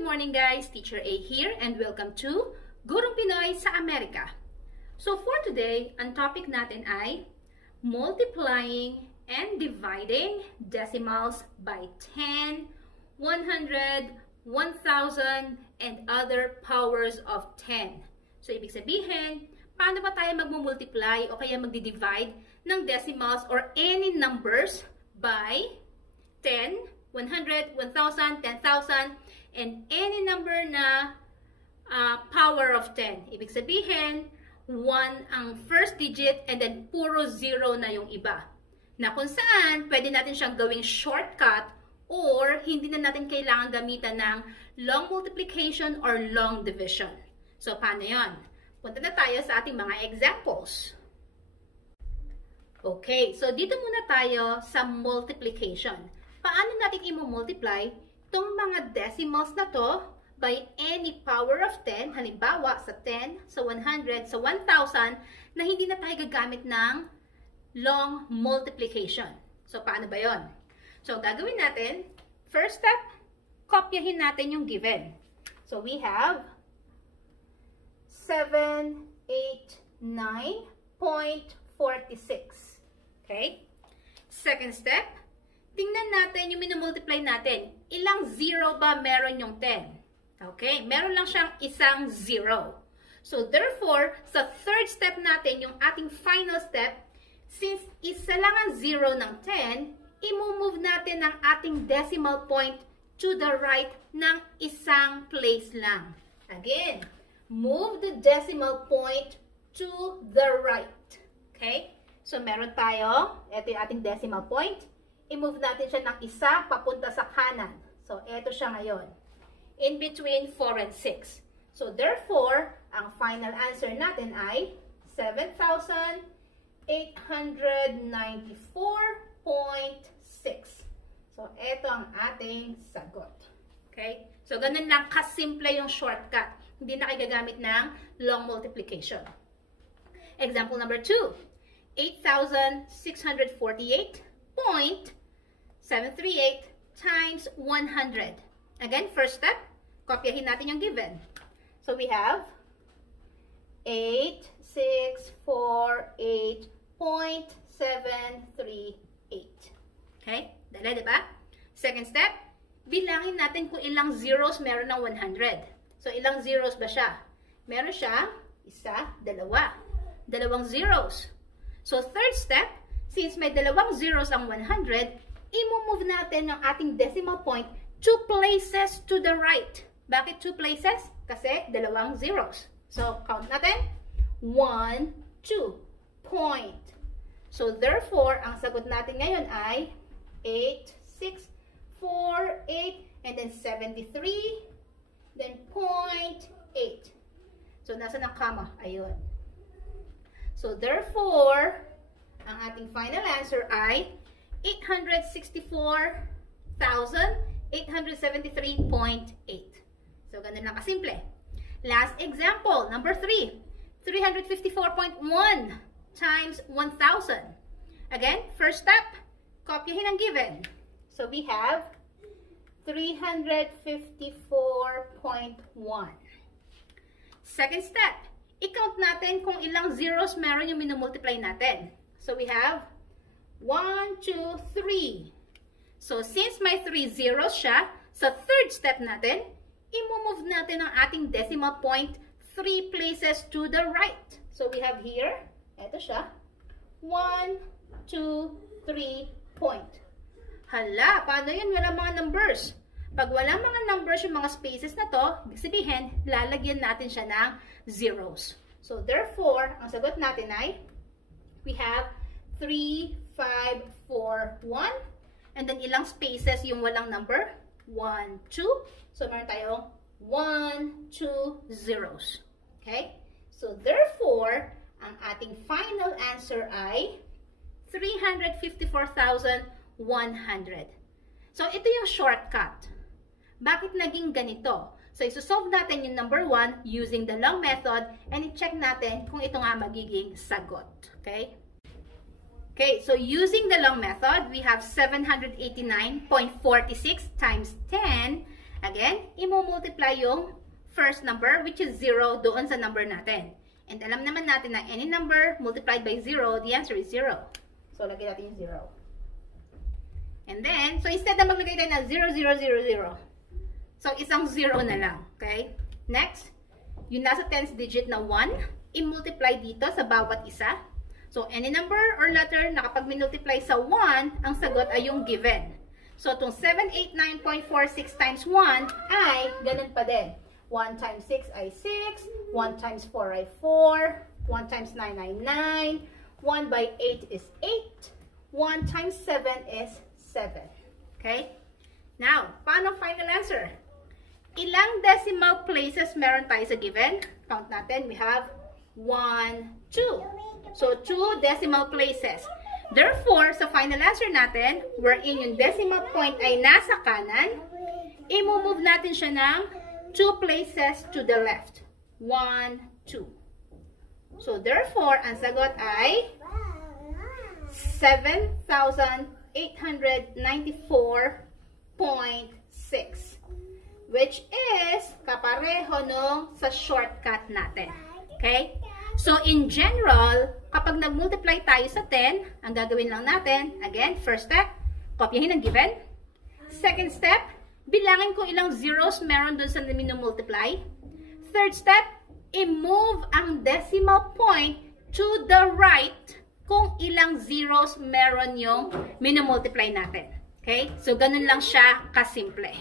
Good morning guys, Teacher A here and welcome to Gurong Pinoy sa Amerika. So for today, ang topic natin ay multiplying and dividing decimals by 10, 100, 1,000, and other powers of 10. So ibig sabihin, paano ba tayo magmumultiply o kaya magdi-divide ng decimals or any numbers by 10, 100, 1,000, 10,000, and any number na power of 10. Ibig sabihin, 1 ang first digit and then puro 0 na yung iba. Na kung saan, pwede natin siyang gawing shortcut or hindi na natin kailangan gamitan ng long multiplication or long division. So, paano yon? Punta na tayo sa ating mga examples. Okay, so dito muna tayo sa multiplication. Paano natin i-multiply itong mga decimals na to by any power of 10, halimbawa sa 10, sa 100, sa 1,000, na hindi na tayo gagamit ng long multiplication. So, paano ba yon? So, gagawin natin, first step, kopyahin natin yung given. So, we have 789.46. Okay? Second step, tingnan natin yung minumultiply natin. Ilang zero ba meron yung 10? Okay, meron lang siyang isang zero. So, therefore, sa third step natin, yung ating final step, since isa lang ang zero ng 10, i-move natin ang ating decimal point to the right ng isang place lang. Again, move the decimal point to the right. Okay? So, meron tayo, ito yung ating decimal point. I-move natin siya ng isa papunta sa kanan. So, ito siya ngayon. In between 4 and 6. So, therefore, ang final answer natin ay 7,894.6. So, ito ang ating sagot. Okay? So, ganun lang kasimple yung shortcut. Hindi na kayo gagamit ng long multiplication. Example number 2. 8,648.738 times 100. Again, first step, kopyahin natin yung given. So, we have 8,648.738. Okay? Dali, diba? Second step, bilangin natin kung ilang zeros meron ng 100. So, ilang zeros ba siya? Meron siya, isa, dalawa. Dalawang zeros. So, third step, since may dalawang zeros ang 100, i-move natin yung ating decimal point 2 places to the right. Bakit 2 places? Kasi dalawang zeros. So, count natin. 1, 2, point. So, therefore, ang sagot natin ngayon ay 8, 6, 4, 8, and then 73, then 0.8. So, nasa ng comma? Ayun. So, therefore, ang ating final answer ay 864,873.8. So, ganun lang kasimple. Last example, number 3. 354.1 times 1,000. Again, first step, kopyahin ang given. So, we have 354.1. Second step, i-count natin kung ilang zeros meron yung minumultiply natin. So, we have 1, 2, 3. So, since may 3 zeros siya, sa third step natin, i-move natin ang ating decimal point 3 places to the right. So, we have here, eto siya, 1, 2, 3, point. Hala, paano yun? Walang mga numbers. Pag walang mga numbers yung mga spaces na to, ibig sabihin, lalagyan natin siya ng zeros. So, therefore, ang sagot natin ay, we have 3, 5, 4, 1. And then, ilang spaces yung walang number? 1, 2. So, meron tayong 1, 2 zeros. Okay? So, therefore, ang ating final answer ay 354,100. So, ito yung shortcut. Bakit naging ganito? So, isosolve natin yung number 1 using the long method and i-check natin kung ito nga magiging sagot. Okay? Okay, so using the long method, we have 789.46 times 10. Again, i-multiply yung first number, which is 0, doon sa number natin. And alam naman natin na any number multiplied by 0, the answer is 0. So, lagyan natin yung 0. And then, so instead na maglagay tayo na 0, 0, 0, 0. So, isang 0 na lang. Okay? Next, yung nasa tens digit na 1, i-multiply dito sa bawat isa. So, any number or letter na kapag minultiply sa 1, ang sagot ay yung given. So, itong 789.46 times 1 ay ganun pa din. 1 times 6 ay 6, 1 times 4 ay 4, 1 times 9 ay 9, 1 by 8 is 8, 1 times 7 is 7. Okay? Now, paano final answer? Ilang decimal places meron tayo sa given? Count natin. We have 1, 2. So, 2 decimal places. Therefore, sa final answer natin, wherein yung decimal point ay nasa kanan, i-move natin siya ng 2 places to the left. 1, 2. So, therefore, ang sagot ay 7,894.6, which is kapareho nung sa shortcut natin. Okay? So, in general, kapag nag-multiply tayo sa 10, ang gagawin lang natin, again, first step, kopyahin ang given. Second step, bilangin kung ilang zeros meron dun sa minumultiply. Third step, i-move ang decimal point to the right kung ilang zeros meron yung minumultiply natin. Okay? So, ganun lang siya kasimple.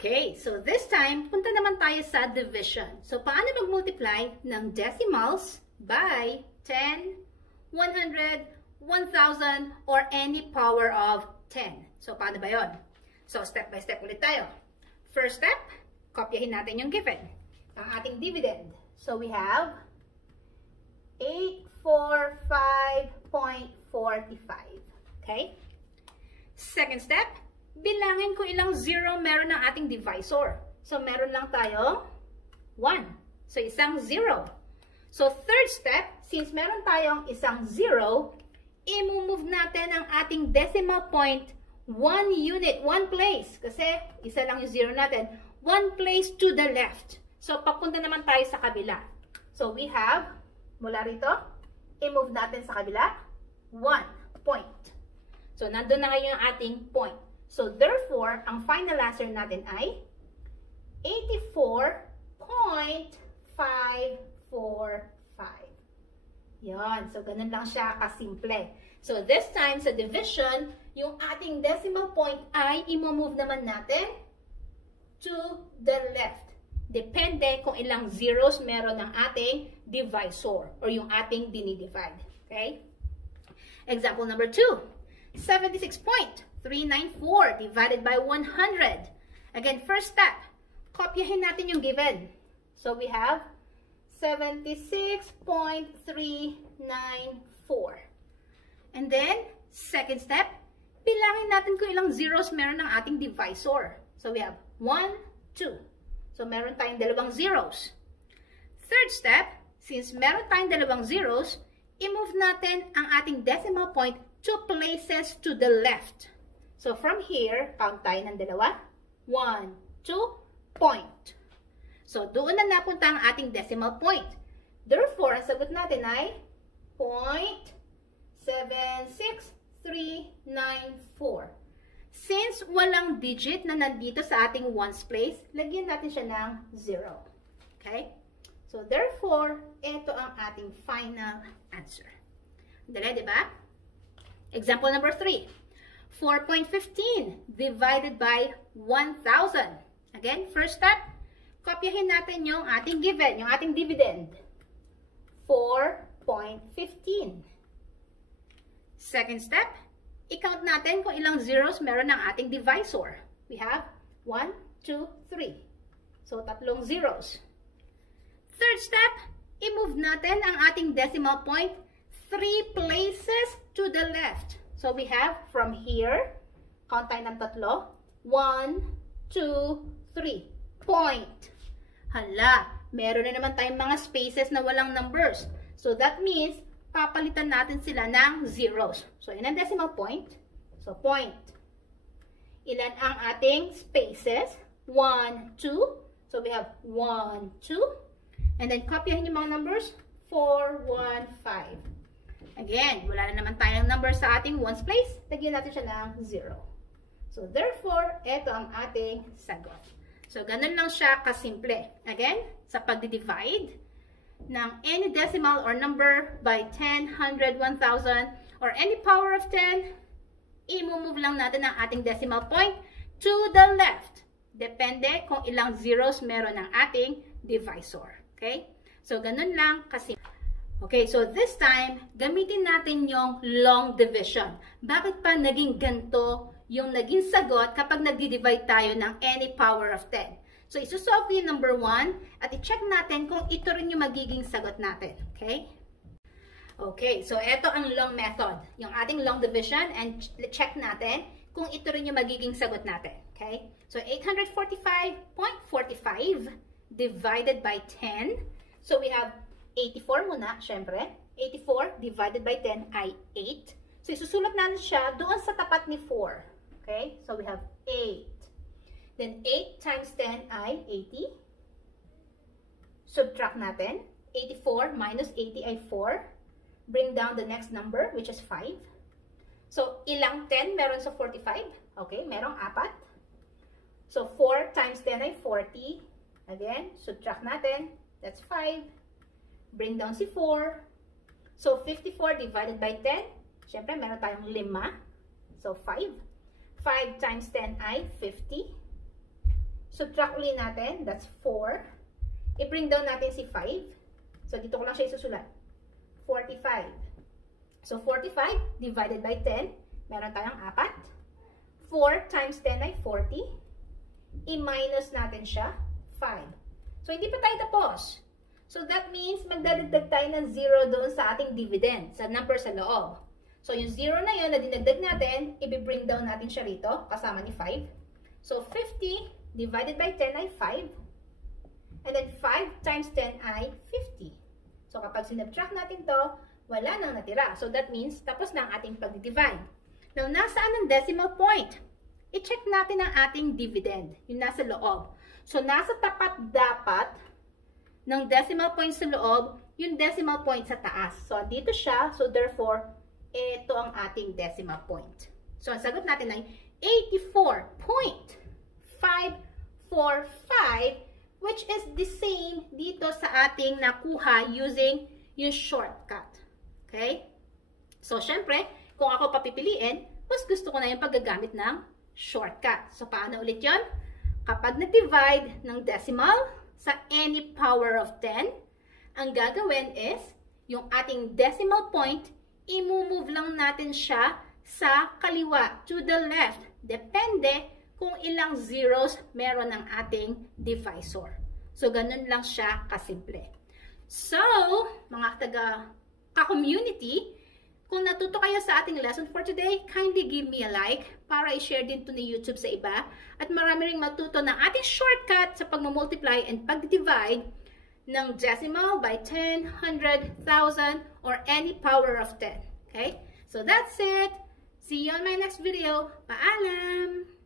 Okay, so this time, punta naman tayo sa division. So, paano mag-multiply ng decimals by 10, 100, 1,000, or any power of 10? So, paano ba yon? So, step by step ulit tayo. First step, kopyahin natin yung given. Ang ating dividend. So, we have 845.45. Okay? Second step, bilangin kung ilang zero meron ng ating divisor. So, meron lang tayo 1. So, isang 0. So, third step, since meron tayong isang 0, i-move natin ang ating decimal point 1 unit, 1 place. Kasi, isa lang yung 0 natin. 1 place to the left. So, papunta naman tayo sa kabila. So, we have, mula rito, i-move natin sa kabila, 1 point. So, nandun na ngayon yung ating point. So, therefore, ang final answer natin ay 84.545. Yan. So, ganun lang siya kasimple. So, this time, sa division, yung ating decimal point ay i-move naman natin to the left. Depende kung ilang zeros meron ng ating divisor or yung ating dinidivide. Okay? Example number 2. 76.394 divided by 100. Again, first step, kopyahin natin yung given. So, we have 76.394. And then, second step, bilangin natin kung ilang zeros meron ng ating divisor. So, we have 1, 2. So, meron tayong dalawang zeros. Third step, since meron tayong dalawang zeros, i-move natin ang ating decimal point 2 places to the left. So, from here, count tayo ng dalawa. 1, 2, point. So, doon na napunta ang ating decimal point. Therefore, ang sagot natin ay 0.76394. Since walang digit na nandito sa ating ones place, lagyan natin siya ng 0. Okay? So, therefore, ito ang ating final answer. Dali, di ba? Example number 3. 4.15 divided by 1,000. Again, first step, kopyahin natin yung ating given, yung ating dividend. 4.15. Second step, i-count natin kung ilang zeros meron ng ating divisor. We have 1, 2, 3. So, tatlong zeros. Third step, i-move natin ang ating decimal point 3 places to the left. So, we have from here, count tayo ng tatlo. 1, 2, 3. Point. Hala, meron na naman tayong mga spaces na walang numbers. So, that means, papalitan natin sila ng zeros. So, yun ang decimal point. So, point. ilan ang ating spaces? 1, 2. So we have 1, 2. And then copyahin yung mga numbers. 4, 1, 5. Again, wala na naman tayong number sa ating ones place. Lagyan natin siya ng 0. So therefore, ito ang ating sagot. So ganun lang siya kasimple. Again, sa pagdi-divide ng any decimal or number by 10, 100, 1,000, or any power of 10, i-move lang natin ang ating decimal point to the left. Depende kung ilang zeros meron ng ating divisor. Okay? So, ganun lang kasi. Okay, so this time, gamitin natin yung long division. Bakit pa naging ganito yung naging sagot kapag nagdi-divide tayo ng any power of 10? So, isusolve ko yung number 1 at i-check natin kung ito rin yung magiging sagot natin. Okay? Okay, so ito ang long method. Yung ating long division and check natin kung ito rin yung magiging sagot natin. Okay? So, 845.45 divided by 10. So, we have 84 muna, syempre. 84 divided by 10 ay 8. So, isusulat natin siya doon sa tapat ni 4. Okay? So, we have 8. Then, 8 times 10 ay 80. Subtract natin. 84 minus 80 ay 4. Bring down the next number, which is 5. So, ilang 10 meron sa 45? Okay, merong 4. So, 4 times 10 ay 40. Again, subtract natin. That's 5. Bring down si 4. So, 54 divided by 10. Siyempre, meron tayong 5. So, 5. 5 times 10 ay 50. Subtract ulit natin. That's 4. I-bring down natin si 5. So, dito ko lang siya isusulat. 45. So, 45 divided by 10. Meron tayong 4. 4 times 10 ay 40. I-minus natin siya. 5. So, hindi pa tayo tapos. So, that means magdadagdag tayo ng 0 doon sa ating dividend, sa number sa loob. So, yung 0 na yun na dinagdag natin, i-bring down natin siya rito, kasama ni 5. So, 50 divided by 10 ay 5. And then, 5 times 10 ay 50. So, kapag sinubtract natin to, wala nang natira. So, that means, tapos na ang ating pag-divide. Now, nasaan ang decimal point? I-check natin ang ating dividend, yung nasa loob. So, nasa tapat dapat ng decimal point sa loob, yung decimal point sa taas. So, dito siya. So, therefore, ito ang ating decimal point. So, ang sagot natin ay 84.545, which is the same dito sa ating nakuha using yung shortcut. Okay? So, syempre, kung ako papipiliin, mas gusto ko na yung paggagamit ng shortcut. So, paano ulit yun? Kapag nag-divide ng decimal sa any power of 10, ang gagawin is, yung ating decimal point, i-move lang natin siya sa kaliwa, to the left. Depende kung ilang zeros meron ng ating divisor. So, ganun lang siya kasimple. So, mga ka-community, kung natuto kayo sa ating lesson for today, kindly give me a like para i-share din to ni YouTube sa iba. At marami ring matuto ng ating shortcut sa pag-multiply and pag-divide ng decimal by 10, 100, 1,000, or any power of 10. Okay? So, that's it. See you on my next video. Paalam!